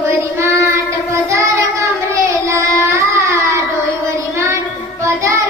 ડોયવરી માટ પધાર કમરેલા ડોયવરી માટ પધાર